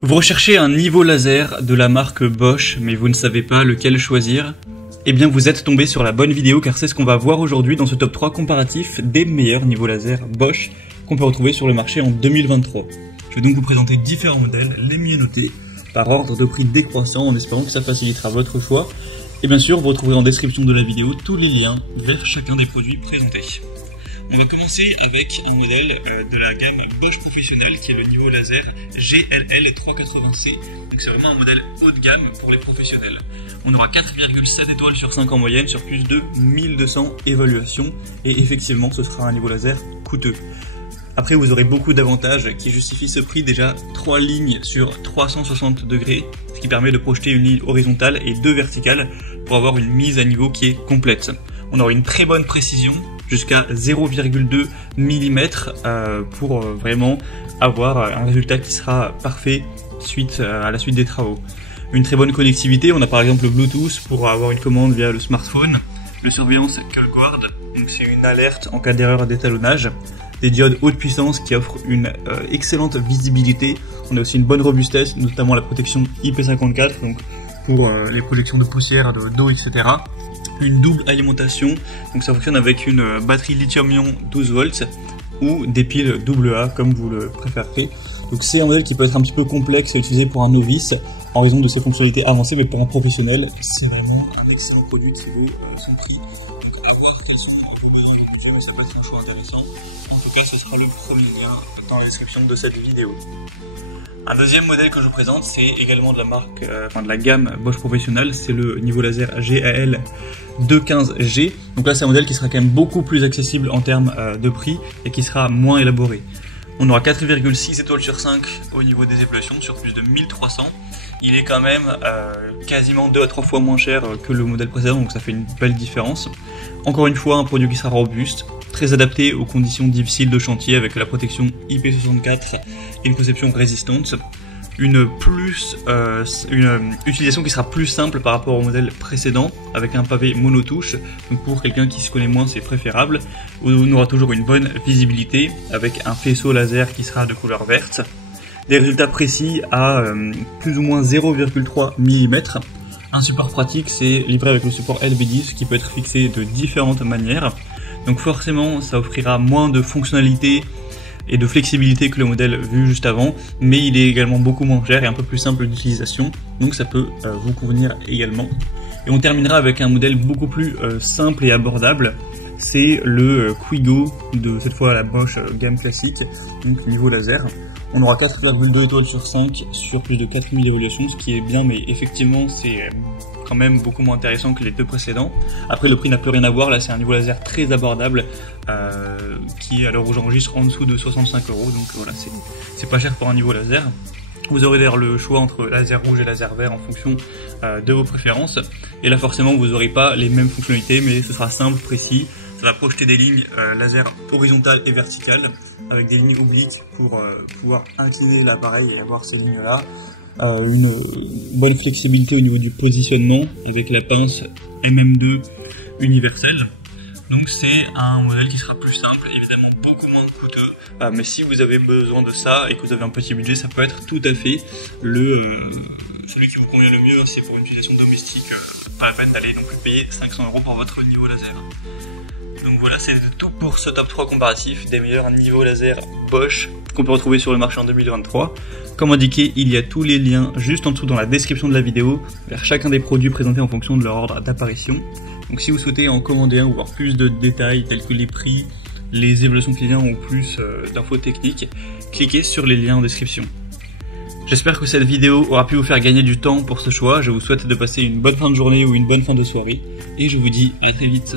Vous recherchez un niveau laser de la marque Bosch, mais vous ne savez pas lequel choisir? Eh bien vous êtes tombé sur la bonne vidéo car c'est ce qu'on va voir aujourd'hui dans ce top 3 comparatif des meilleurs niveaux laser Bosch qu'on peut retrouver sur le marché en 2023. Je vais donc vous présenter différents modèles, les mieux notés, par ordre de prix décroissant en espérant que ça facilitera votre choix. Et bien sûr, vous retrouverez en description de la vidéo tous les liens vers chacun des produits présentés. On va commencer avec un modèle de la gamme Bosch Professionnel qui est le niveau laser GLL380C. Donc c'est vraiment un modèle haut de gamme pour les professionnels. On aura 4,7 étoiles sur 5 en moyenne sur plus de 1200 évaluations et effectivement ce sera un niveau laser coûteux. Après vous aurez beaucoup d'avantages qui justifient ce prix, déjà 3 lignes sur 360 degrés, ce qui permet de projeter une ligne horizontale et 2 verticales pour avoir une mise à niveau qui est complète. On aura une très bonne précision, jusqu'à 0,2 mm pour vraiment avoir un résultat qui sera parfait à la suite des travaux. Une très bonne connectivité, on a par exemple le Bluetooth pour avoir une commande via le smartphone, le surveillance CallGuard, donc c'est une alerte en cas d'erreur d'étalonnage, des diodes haute puissance qui offrent une excellente visibilité, on a aussi une bonne robustesse, notamment la protection IP54, donc pour les projections de poussière, d'eau, etc. Une double alimentation, donc ça fonctionne avec une batterie lithium-ion 12 volts ou des piles AA comme vous le préférez. Donc c'est un modèle qui peut être un petit peu complexe à utiliser pour un novice en raison de ses fonctionnalités avancées, mais pour un professionnel c'est vraiment un excellent produit qui vaut son prix. Donc à voir quels sont vos besoins et vos budgets, mais ça peut être un choix intéressant. En tout cas ce sera le premier lien dans la description de cette vidéo. Un deuxième modèle que je vous présente, c'est également de la marque, de la gamme Bosch Professionnel, c'est le niveau laser GAL215G. Donc là c'est un modèle qui sera quand même beaucoup plus accessible en termes de prix et qui sera moins élaboré. On aura 4,6 étoiles sur 5 au niveau des évaluations sur plus de 1300. Il est quand même quasiment 2 à 3 fois moins cher que le modèle précédent, donc ça fait une belle différence. Encore une fois, un produit qui sera robuste, très adapté aux conditions difficiles de chantier avec la protection IP64 et une conception résistante. Une utilisation qui sera plus simple par rapport au modèle précédent avec un pavé monotouche, donc pour quelqu'un qui se connaît moins c'est préférable. On aura toujours une bonne visibilité avec un faisceau laser qui sera de couleur verte. Des résultats précis à plus ou moins 0,3 mm. Un support pratique, c'est livré avec le support LB10 qui peut être fixé de différentes manières. Donc forcément ça offrira moins de fonctionnalités et de flexibilité que le modèle vu juste avant, mais il est également beaucoup moins cher et un peu plus simple d'utilisation, donc ça peut vous convenir également. Et on terminera avec un modèle beaucoup plus simple et abordable, c'est le Quigo de cette fois la Bosch gamme classique, donc niveau laser. On aura 4,2 étoiles sur 5 sur plus de 4000 évaluations, ce qui est bien, mais effectivement c'est quand même beaucoup moins intéressant que les deux précédents. Après le prix n'a plus rien à voir, là c'est un niveau laser très abordable qui à l'heure où j'enregistre en dessous de 65 €, donc voilà, c'est pas cher pour un niveau laser. Vous aurez d'ailleurs le choix entre laser rouge et laser vert en fonction de vos préférences, et là forcément vous n'aurez pas les mêmes fonctionnalités, mais ce sera simple, précis. Ça va projeter des lignes laser horizontales et verticales avec des lignes obliques pour pouvoir incliner l'appareil et avoir ces lignes là. Une bonne flexibilité au niveau du positionnement avec la pince MM2 universelle. Donc c'est un modèle qui sera plus simple, évidemment beaucoup moins coûteux, mais si vous avez besoin de ça et que vous avez un petit budget, ça peut être tout à fait celui qui vous convient le mieux. C'est pour une utilisation domestique, pas la peine d'aller non plus payer 500 € pour votre niveau laser. Donc voilà, c'est tout pour ce top 3 comparatif des meilleurs niveaux laser Bosch qu'on peut retrouver sur le marché en 2023. Comme indiqué, il y a tous les liens juste en dessous dans la description de la vidéo vers chacun des produits présentés en fonction de leur ordre d'apparition. Donc si vous souhaitez en commander un ou voir plus de détails tels que les prix, les évaluations clients ou plus d'infos techniques, cliquez sur les liens en description. J'espère que cette vidéo aura pu vous faire gagner du temps pour ce choix. Je vous souhaite de passer une bonne fin de journée ou une bonne fin de soirée et je vous dis à très vite.